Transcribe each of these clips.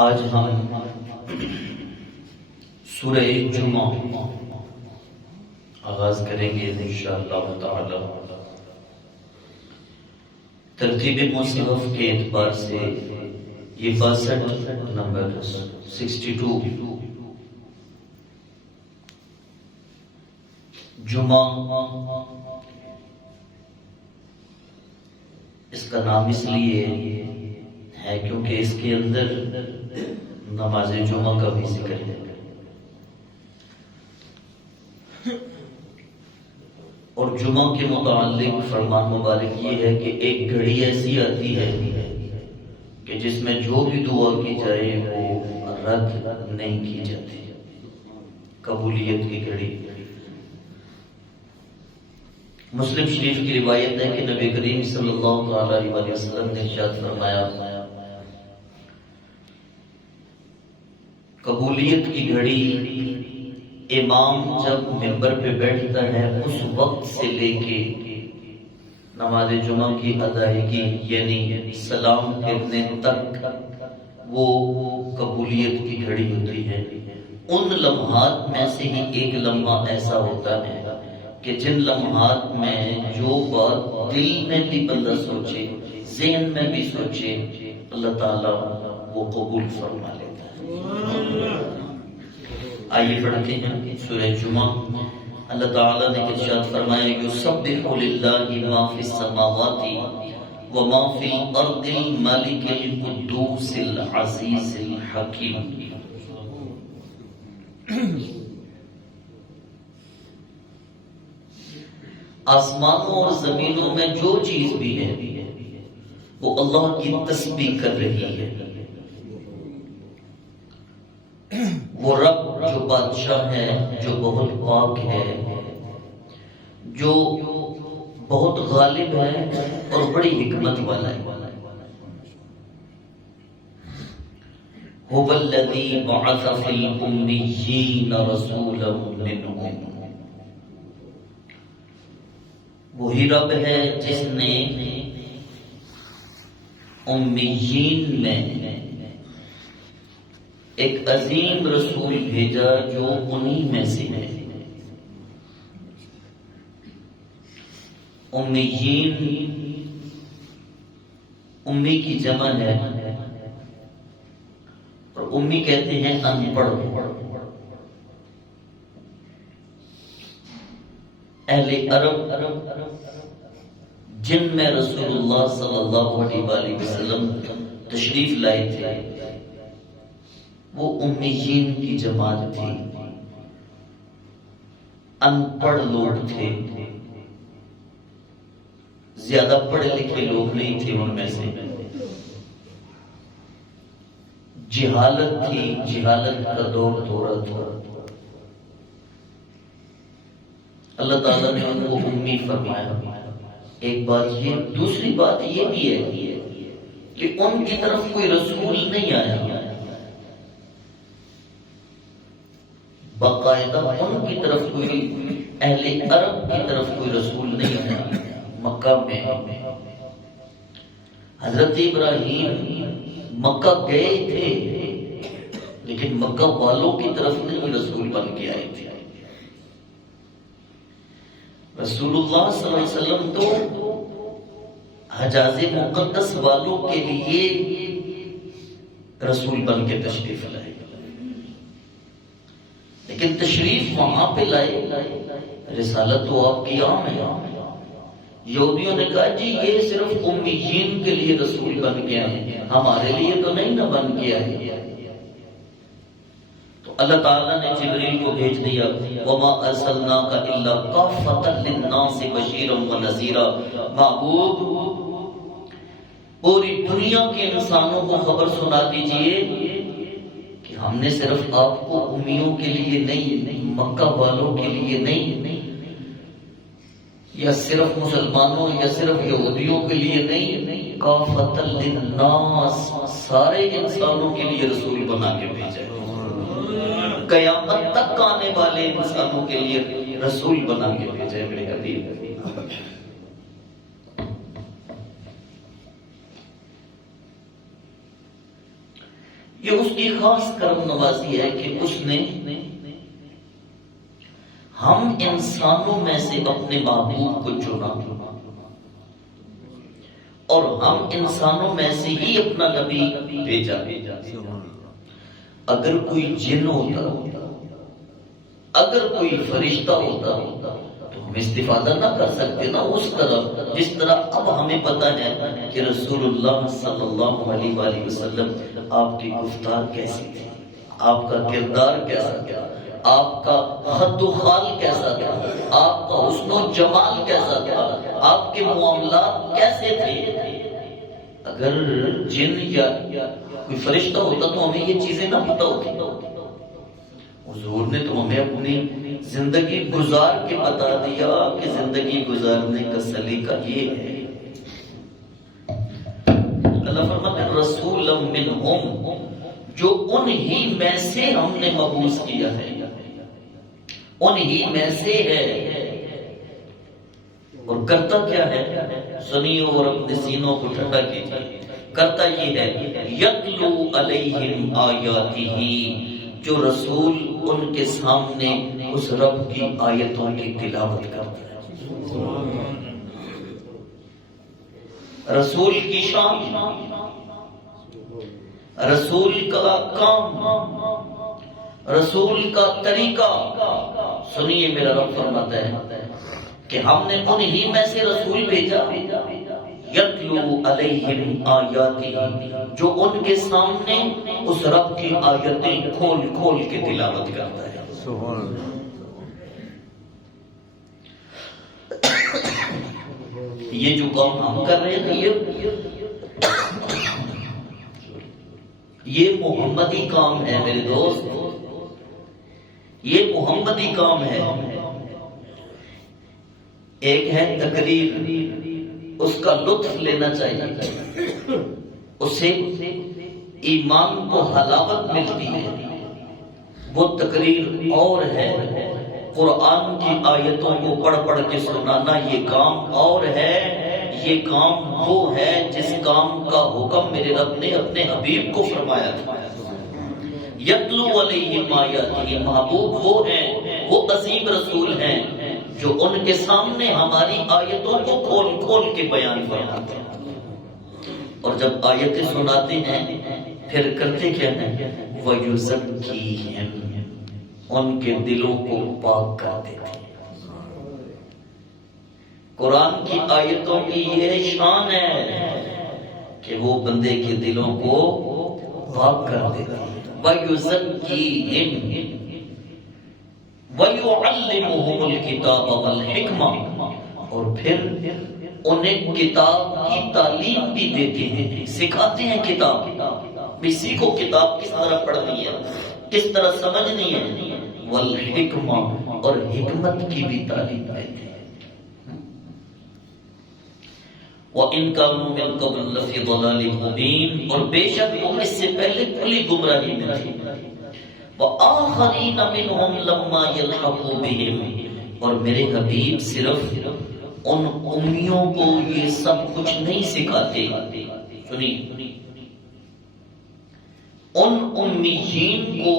آج ہم سورہ جمعہ آغاز کریں گے انشاءاللہ تعالی۔ ترتیب مصحف کے اعتبار سے یہ 62 نمبر 62 جمعہ، اس کا نام اس لیے ہے کیونکہ اس کے اندر نماز جمعہ کا بھی ذکر ہے۔ اور جمعہ کے متعلق فرمان مبارک یہ ہے کہ ایک گھڑی ایسی آتی ہے کہ جس میں جو بھی دعا کی جائے وہ رد نہیں کی جاتی، قبولیت کی گھڑی۔ مسلم شریف کی روایت ہے کہ نبی کریم صلی اللہ علیہ وسلم نے ارشاد فرمایا، قبولیت کی گھڑی امام جب منبر پہ بیٹھتا ہے اس وقت سے لے کے نماز جمعہ کی ادائیگی یعنی سلام پھیرنے تک وہ قبولیت کی گھڑی ہوتی ہے۔ ان لمحات میں سے ہی ایک لمحہ ایسا ہوتا ہے کہ جن لمحات میں جو بات دل میں بھی بندہ سوچے، ذہن میں بھی سوچے، اللہ تعالیٰ وہ قبول فرما لیتا ہے۔ آئیے پڑھتے ہیں سورہ جمعہ۔ اللہ تعالیٰ نے ارشاد فرمایا، یسبح للہ ما فی السماوات وما فی الارض الملک القدوس العزیز الحکیم۔ آسمانوں اور زمینوں میں جو چیز بھی ہے وہ اللہ کی تسبیح کر رہی ہے۔ وہ رب جو بادشاہ ہے، جو بہت پاک ہے، جو بہت غالب ہے اور بڑی حکمت والا ہے۔ هو الذی بعث فی الامیین رسولا منہم۔ وہی رب ہے جس نے امیین میں ایک عظیم رسول بھیجا جو انہی میں سے ہے۔ امیین، امی کی جمع ہے اور امی کہتے ہیں ان پڑھ۔ اہل عرب جن میں رسول اللہ صلی اللہ علیہ وسلم تشریف لائے تھے وہ امیین کی جماعت تھی، ان پڑھ لوگ تھے، زیادہ پڑھے لکھے لوگ نہیں تھے ان میں سے۔ جہالت تھی، جہالت کا دور دورہ تھا۔ اللہ تعالیٰ نے ان کو امی فرمایا۔ ایک بات یہ، دوسری بات یہ بھی ہے کہ ان کی طرف کوئی رسول نہیں آیا، باقاعدہ ان کی طرف کوئی، اہل عرب کی طرف کوئی رسول نہیں آیا۔ مکہ میں حضرت ابراہیم مکہ گئے تھے لیکن مکہ والوں کی طرف نہیں رسول بن کے آئے تھے۔ رسول اللہ صلی اللہ علیہ وسلم تو حجاز مقدس والوں کے لیے رسول بن کے تشریف لائے، لیکن تشریف وہاں پہ لائے، رسالت تو آپ کی عام ہے۔ یہودیوں نے کہا جی یہ صرف امیین کے لیے رسول بن کے آئے، ہمارے لیے تو نہیں نہ بن کے آئے۔ تو اللہ تعالیٰ نے جبریل کو بھیج دیا، وَمَا أَرْسَلْنَاكَ إِلَّا كَافَّةً لِلنَّاسِ بَشِيرًا وَنَذِيرًا۔ محبوب پوری دنیا کے انسانوں کو خبر سنا دیجئے کہ ہم نے صرف آپ کو امیوں کے لیے نہیں، مکہ والوں کے لیے نہیں، یا صرف مسلمانوں یا صرف یہودیوں کے لیے نہیں، کافۃ للناس، سارے انسانوں کے لیے رسول بنا کے بھیجا ہے۔ قیامت تک آنے والے انسانوں کے لیے رسول بنا کے بھیجا ہے میرے حبیب۔ یہ اس کی خاص کرم نوازی ہے کہ اس نے ہم انسانوں میں سے اپنے محبوب کو چنا اور ہم انسانوں میں سے ہی اپنا نبی بھیجا۔ اگر کوئی جن ہوتا، اگر کوئی فرشتہ ہوتا تو ہم استفادہ نہ کر سکتے نا اس طرح جس طرح اب ہمیں پتہ ہے کہ رسول اللہ صلی اللہ علیہ وآلہ وسلم آپ کی گفتار کیسی تھی، آپ کا کردار کیسا تھا، آپ کا خد و خال کیسا تھا، آپ کا حسن و جمال کیسا تھا، آپ کے معاملات کیسے تھے۔ اگر جن یا کوئی فرشتہ ہوتا تو ہمیں یہ چیزیں نہ پتہ ہوتی۔ حضور نے تو ہمیں اپنی زندگی گزار کے بتا دیا کہ زندگی گزارنے کا سلیقہ یہ ہے۔ اللہ فرماتا ہے رسول منہم، جو انہی میں سے ہم نے مبعوث کیا ہے، انہی میں سے ہے۔ اور کرتا کیا ہے؟ سنیے اور اپنے سینوں کو ٹھنڈا کیجیے۔ کرتا یہ ہے یتلو علیہم آیاتہ، جو رسول ان کے سامنے اس رب کی آیتوں کی تلاوت کرتا ہے۔ رسول کی شان، رسول کا کام، رسول کا طریقہ۔ سنیے میرا رب فرماتا ہے کہ ہم نے انہی میں سے رسول بھیجا، یتلو علیہم آیاتہ، جو ان کے سامنے اس رب کی آیتیں کھول کھول کے تلاوت کرتا ہے۔ یہ جو کام ہم کر رہے ہیں یہ محمدی کام ہے میرے دوست، یہ محمدی کام ہے۔ ایک ہے تقریر، اس کا لطف لینا چاہیے، اس سے ایمان کو حلاوت ملتی ہے، وہ تقریر اور ہے۔ قرآن کی آیتوں کو پڑھ پڑھ کے سنانا یہ کام اور ہے، یہ کام وہ ہے جس کام کا حکم میرے رب نے اپنے حبیب کو فرمایا تھا۔ یتلو علیہم آیاتہ، محبوب وہ ہیں، وہ عظیم رسول ہیں جو ان کے سامنے ہماری آیتوں کو کھول کھول کے بیان فرماتے ہیں۔ اور جب آیتیں سناتے ہیں پھر کرتے کیا ہیں؟ وَيُزَكِّيهِمْ، ان کے دلوں کو پاک کر دیتے ہیں۔ قرآن کی آیتوں کی یہ شان ہے کہ وہ بندے کے دلوں کو پاک کر دیتے ہیں۔ وَيُزَكِّيهِمْ وَيُعَلِّمُهُمُ الْكِتَابَ وَالْحِكْمَةَ، اور پھر انہیں کتاب کی تعلیم بھی دیتے ہیں، سکھاتے ہیں کتاب بھی، سیکھو کتاب کس طرح پڑھنی ہے، کس طرح سمجھنی ہے۔ وَالْحِكْمَةَ، اور حکمت کی بھی تعلیم دیتے ہیں۔ وَإِن كَانُوا مِن قَبْلُ لَفِي ضَلَالٍ مُبِينٍ، اور بے شک وہ اس سے پہلے کھلی گمراہی میں تھی۔ وَآخَرِينَ مِنْهُمْ لَمَّا يَلْحَقُوا بِهِمْ، اور میرے حبیب صرف ان امیوں کو یہ سب کچھ نہیں سکھاتے۔ سنیے، ان امیین کو،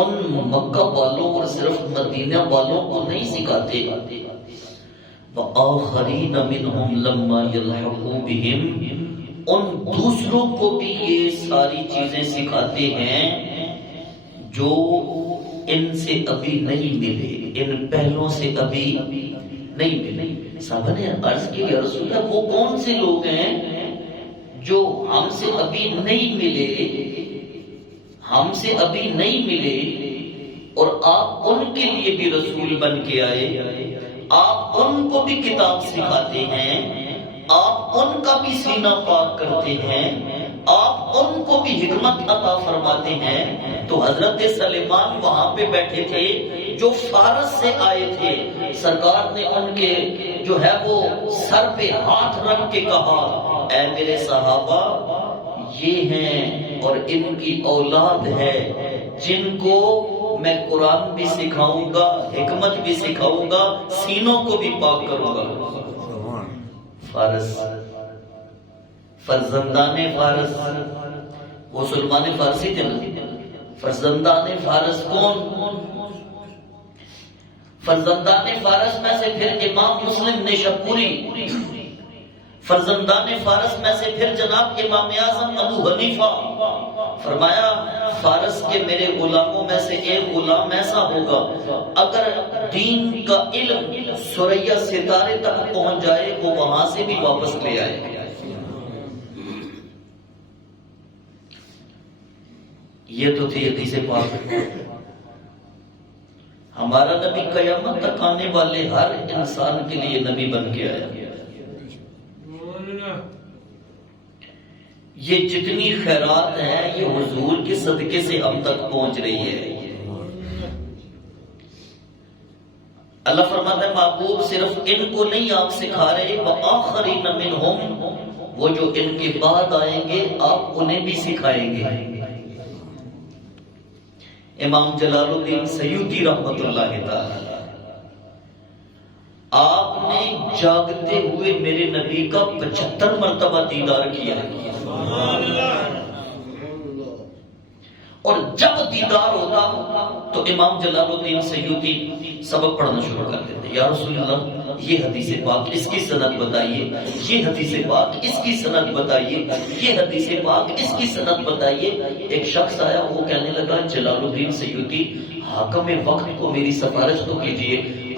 ان مکہ والوں اور صرف مدینہ والوں کو نہیں سکھاتے۔ وَآخَرِينَ مِنْهُمْ لَمَّا يَلْحَقُوا بِهِمْ، ان دوسروں کو بھی یہ ساری چیزیں سکھاتے ہیں جو ان سے ابھی نہیں ملے، ان پہلوں سے ابھی نہیں ملے۔ صحابہ نے عرض کی یا رسول اللہ، وہ کون سے لوگ ہیں جو ہم سے ابھی نہیں ملے، ہم سے ابھی نہیں ملے، اور آپ ان کے لیے بھی رسول بن کے آئے، آپ ان کو بھی کتاب سکھاتے ہیں، آپ ان کا بھی سینہ پاک کرتے ہیں، آپ ان کو بھی حکمت عطا فرماتے ہیں۔ تو حضرت سلیمان وہاں پہ بیٹھے تھے جو فارس سے آئے تھے، سرکار نے ان کے جو ہے وہ سر پہ ہاتھ رکھ کے کہا اے میرے صحابہ، یہ ہیں اور ان کی اولاد ہے جن کو میں قرآن بھی سکھاؤں گا، حکمت بھی سکھاؤں گا، سینوں کو بھی پاک کروں گا۔ فارس، فرزندان فارس، وہ سلمان فارسی تھے نا. فرزندان فارس کون؟ فرزندان فارس میں سے پھر امام مسلم نیشاپوری، فرزندان فارس میں سے پھر جناب امام اعظم ابو حنیفہ. فرمایا فارس کے میرے غلاموں میں سے ایک غلام ایسا ہوگا اگر دین کا علم ثریا ستارے تک پہنچ جائے وہ وہاں سے بھی واپس لے آئے. یہ تو تھی حدیث پاک. ہمارا نبی قیامت تک آنے والے ہر انسان کے لیے نبی بن کے آیا. یہ جتنی خیرات ہیں یہ حضور کے صدقے سے ہم تک پہنچ رہی ہے. اللہ فرماتا ہے محبوب صرف ان کو نہیں آپ سکھا رہے وآخرین منہم، وہ جو ان کے بعد آئیں گے آپ انہیں بھی سکھائیں گے. امام جلال الدین سیوطی رحمت اللہ تعالی، آپ نے جاگتے ہوئے میرے نبی کا 75 مرتبہ دیدار کیا اور جب دیدار ہوتا تو امام جلال الدین سیوطی سبق پڑھنا شروع کر دیتے. یا رسول اللہ یہ حدیث پاک اس کی سند بتائیے، یہ حدیث پاک اس کی سند بتائیے، یہ حدیث پاک اس کی سند بتائیے. ایک شخص آیا، وہ کہنے لگا جلال الدین سیوطی حاکم وقت کو میری سفارش تو کیجئے.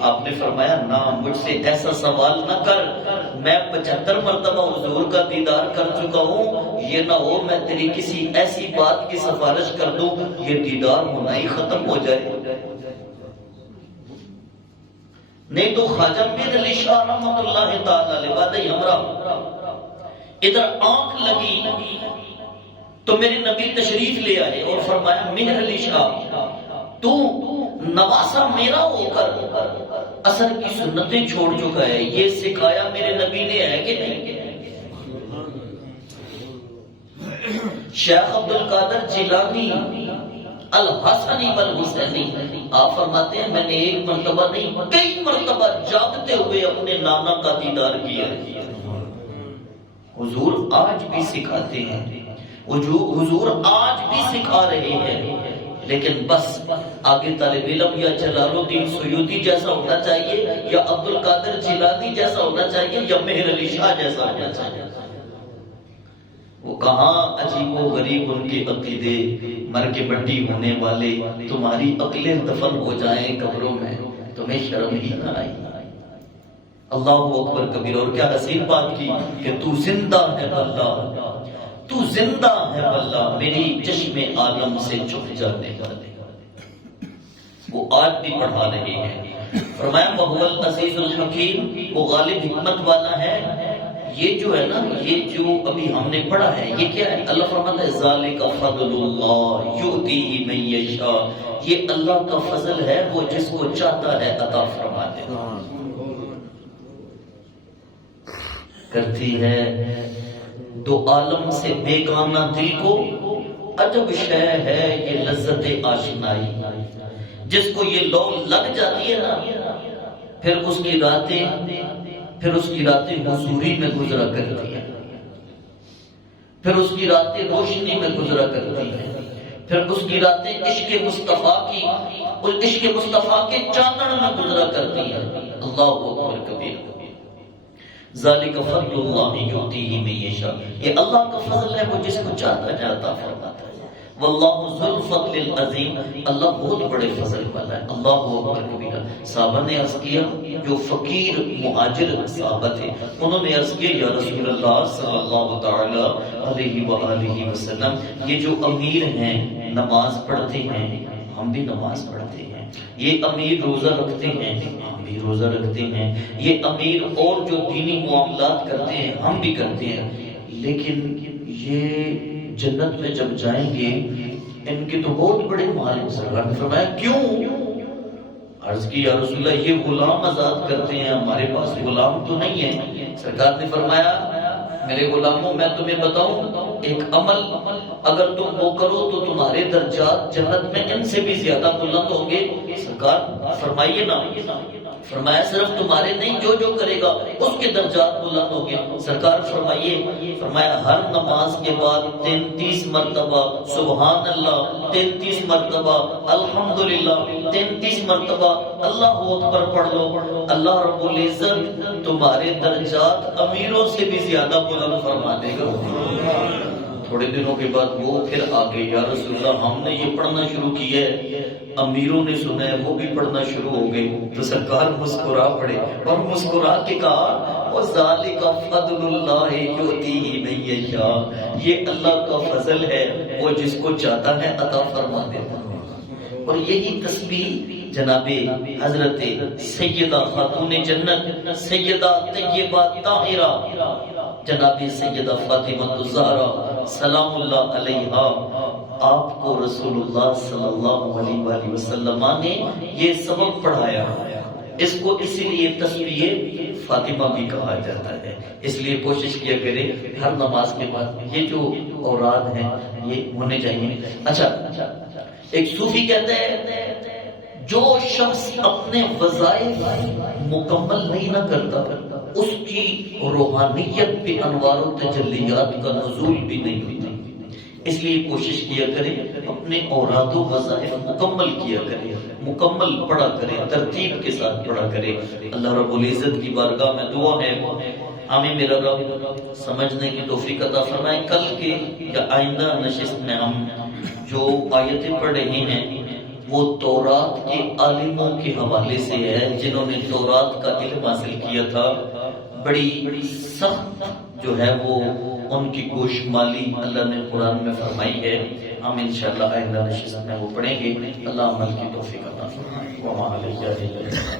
آپ نے فرمایا نہ، مجھ سے ایسا سوال نہ کر، میں 75 مرتبہ حضور کا دیدار کر چکا ہوں، یہ نہ ہو میں تیری کسی ایسی بات کی سفارش کر دوں یہ دیدار ہونا ہی ختم ہو جائے. نہیں تو خواجہ میر علی شاہ رحمت اللہ تعالی علیہ وعدہ ہمراہ ادھر آنکھ لگی تو میرے نبی تشریف لے آئے اور فرمایا میر علی شاہ تو نواسا میرا ہو کر اثر کی سنتیں چھوڑ چکا ہے، یہ سکھایا میرے نبی نے ہے کہ نہیں؟ شیخ عبد القادر جیلانی الحسنی والحسینی آپ فرماتے ہیں میں نے ایک مرتبہ نہیں کئی مرتبہ جاگتے ہوئے اپنے نانا کا دیدار کیا. حضور آج بھی سکھاتے ہیں، حضور آج بھی سکھا رہے ہیں، لیکن بس آگے طالب علم یا جلال الدین سیوطی جیسا ہونا چاہیے یا عبد القادر جیلانی جیسا ہونا چاہیے یا مہر علی شاہ جیسا ہونا چاہیے. وہ کہاں عجیب و غریب ان کے عقیدے، مر کے مٹی ہونے والے، تمہاری عقلیں دفن ہو جائیں قبروں میں تمہیں شرم ہی نہ آئی. اللہ اکبر کبیر. اور کیا حسین بات کی کہ تو زندہ ہے واللہ، تو زندہ ہے واللہ میری چشم عالم سے چھپ جانے والے. وہ آج بھی پڑھا رہے ہیں. فرمایا وَهُوَ الْعَزِيزُ الْحَكِيمُ، وہ غالب حکمت والا ہے. یہ جو ہے نا، یہ جو ابھی ہم نے پڑھا ہے یہ کیا ہے؟ اللہ فرماتا ہے ذَلِكَ فَضْلُ اللَّهِ يُؤْتِيهِ مَن يَشَاءُ، یہ اللہ کا فضل ہے، وہ جس کو چاہتا ہے عطا فرماتے ہیں. کرتی ہے دو عالم سے بیگانہ دل کو عجب شے ہے یہ لذت آشنائی. جس کو یہ لو لگ جاتی ہے نا پھر اس کی راتیں حضوری میں گزرا کرتی ہیں، پھر اس کی راتیں روشنی میں گزرا کرتی ہیں، پھر اس کی راتیں عشق مصطفیٰ کے چاندن میں گزرا کرتی ہیں. اللہ اکبر کبیر. ذالک فضل اللہ یؤتیہ من یشاء، یہ اللہ کا فضل ہے، وہ جس کو چاہتا ہے عطا فرماتا ہے. واللہ ذو الفضل العظیم، اللہ بہت بڑے فضل والا ہے. اللہ اکبر کبیرہ. صحابہ نے عرض کیا، جو فقیر مہاجر صحابہ تھے انہوں نے عرض کیا یا رسول اللہ صلی اللہ تعالی علیہ وآلہ وسلم، یہ جو امیر ہیں نماز پڑھتے ہیں ہم بھی نماز پڑھتے ہیں، یہ امیر روزہ رکھتے ہیں ہم بھی روزہ رکھتے ہیں، یہ امیر اور جو دینی معاملات کرتے ہیں ہم بھی کرتے ہیں، لیکن یہ جنت میں جب جائیں گے ان کے تو بہت بڑے مال ہیں. سرکار نے فرمایا کیوں؟ عرض کی یا رسول اللہ یہ غلام آزاد کرتے ہیں، ہمارے پاس غلام تو نہیں ہے. سرکار نے فرمایا میرے غلاموں میں تمہیں بتاؤں ایک عمل اگر تم وہ کرو تو تمہارے درجات جنت میں ان سے بھی زیادہ بلند ہوں گے. سرکار فرمائیے نا. فرمایا صرف تمہارے نہیں، جو جو کرے گا اس کے درجات بلند ہوں گے۔ سرکار فرمائیے، فرمایا ہر نماز کے بعد 33 مرتبہ سبحان اللہ، 33 مرتبہ الحمدللہ، 33 مرتبہ اللہ اکبر پڑھ لو، اللہ رب العزت تمہارے درجات امیروں سے بھی زیادہ بلند فرما دے گا۔ تھوڑے دنوں کے بعد وہ پھر آگے، یا رسول اللہ ہم نے یہ پڑھنا شروع کیا ہے، امیروں نے سنا ہے وہ بھی پڑھنا شروع ہو گئے۔ تو سرکار مسکرا پڑے اور مسکرا کے کہا وَذَلِكَ فَضْلُ اللَّهِ يُؤْتِيهِ مَن يَشَاءُ، یہ اللہ کا فضل ہے، وہ جس کو چاہتا ہے عطا فرما دیتا ہے۔ اور یہی تسبیح جناب حضرت سیدہ خاتون جنت، سیدہ طیبہ طاہرہ جناب سیدہ فاطمہ الزہرا سلام اللہ علیہا، آپ کو رسول اللہ صلی اللہ علیہ وآلہ وسلم نے یہ سبق پڑھایا۔ اس کو اسی لیے تسبیح فاطمہ بھی کہا جاتا ہے۔ اس لیے کوشش کیا کرے ہر نماز کے بعد یہ جو اوراد ہیں یہ ہونے چاہیے۔ اچھا، ایک صوفی کہتا ہے جو شخص اپنے وظائف مکمل نہیں نہ کرتا اس کی روحانیت پہ انوار و تجلیات کا نزول بھی نہیں ہوتا۔ اس لیے کوشش کیا کریں اپنے اوراد و وظائف مکمل کیا کریں، مکمل پڑھا کریں، ترتیب کے ساتھ پڑھا کریں۔ اللہ رب العزت کی بارگاہ میں دعا ہے ہمیں میرا رب سمجھنے کی توفیق عطا فرمائے۔ کل کے یا آئندہ نشست میں ہم جو آیتیں پڑھ رہے ہیں وہ تورات کے عالموں کے حوالے سے ہے، جنہوں نے تورات کا علم حاصل کیا تھا۔ بڑی سخت جو ہے وہ ان کی گوشمالی اللہ نے قرآن میں فرمائی ہے۔ ہم انشاءاللہ آئندہ نشست میں وہ پڑھیں گے۔ اللہ عمل کی توفیق عطا فرمائے۔